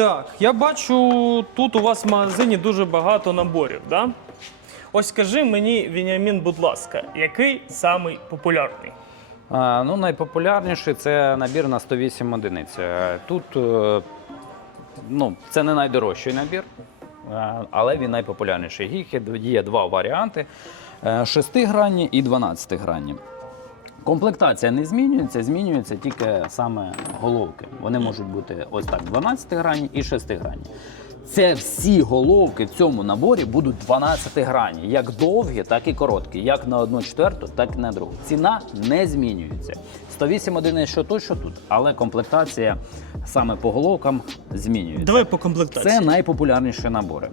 Так, я бачу, тут у вас в магазині дуже багато наборів, да? Ось скажи мені, Вініамін, будь ласка, який самий популярний? А, ну, найпопулярніший це набір на 108 одиниць. Е, Тут е, ну, це не найдорожчий набір, е, але він найпопулярніший. Їх є- два варіанти: 6-гранні і 12-гранні. Комплектація не змінюється, змінюються тільки саме головки. Вони можуть бути ось так: 12 грані і 6 грані. Це всі головки в цьому наборі будуть 12 грані, як довгі, так і короткі, як на одну четверту, так і на другу. Ціна не змінюється. 108 одиниць, що тут, що тут, але комплектація саме по головкам змінюється. Давай по комплектації. Це найпопулярніші набори.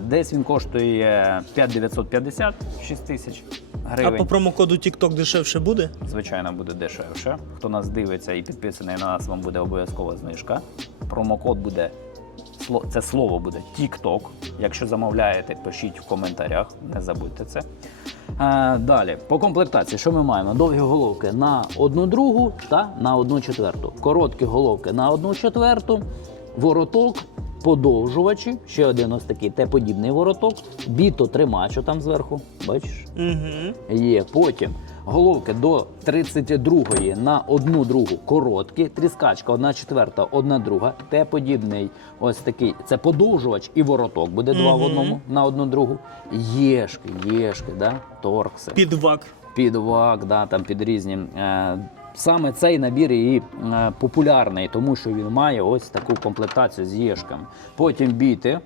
Десь він коштує 5950 6 тисяч а по промокоду TikTok дешевше буде? Звичайно, буде дешевше. Хто нас дивиться і підписаний на нас, вам буде обов'язкова знижка. Промокод буде це слово буде TikTok. Якщо замовляєте, пишіть в коментарях, не забудьте це. Е, далі, по комплектації, що ми маємо? Довгі головки на одну другу та на одну четверту. Короткі головки на одну четверту, вороток, подовжувачі, ще один ось такий Т-подібний вороток, біто тримачу там зверху. Бачиш? Угу. Є. Потім головки до 32-ї на одну другу короткі, тріскачка, одна четверта, одна друга. Те подібний ось такий. Це подовжувач і вороток буде два в одному на одну другу. Єшки, єшки, да? торкси. Підвак. Підвак, да, там під різні. Е, Саме цей набір і е, популярний, тому що він має ось таку комплектацію з єшками. Потім біти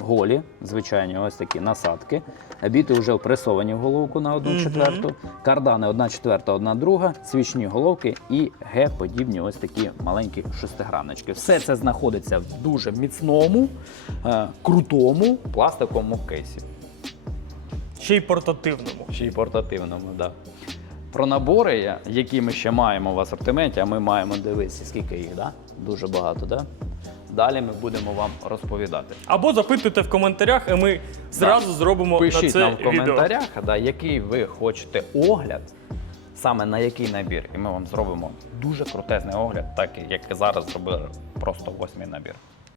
голі, звичайні, ось такі насадки. Біти вже впресовані в головку на одну Мгм. четверту. Кардани одна четверта, одна друга, свічні головки і Г-подібні ось такі маленькі шестиграннички. Все це знаходиться в дуже міцному, е, крутому пластиковому кейсі. Ще й портативному. Ще й портативному, так. Да. Про набори, які ми ще маємо в асортименті, а ми маємо дивитися, скільки їх, да? дуже багато. Да? Далі ми будемо вам розповідати. Або запитуйте в коментарях, і ми зразу зробимо на це нам в відео. коментарях, да, який ви хочете огляд, саме на який набір, і ми вам зробимо дуже крутезний огляд, так як зараз зробили просто восьмий набір.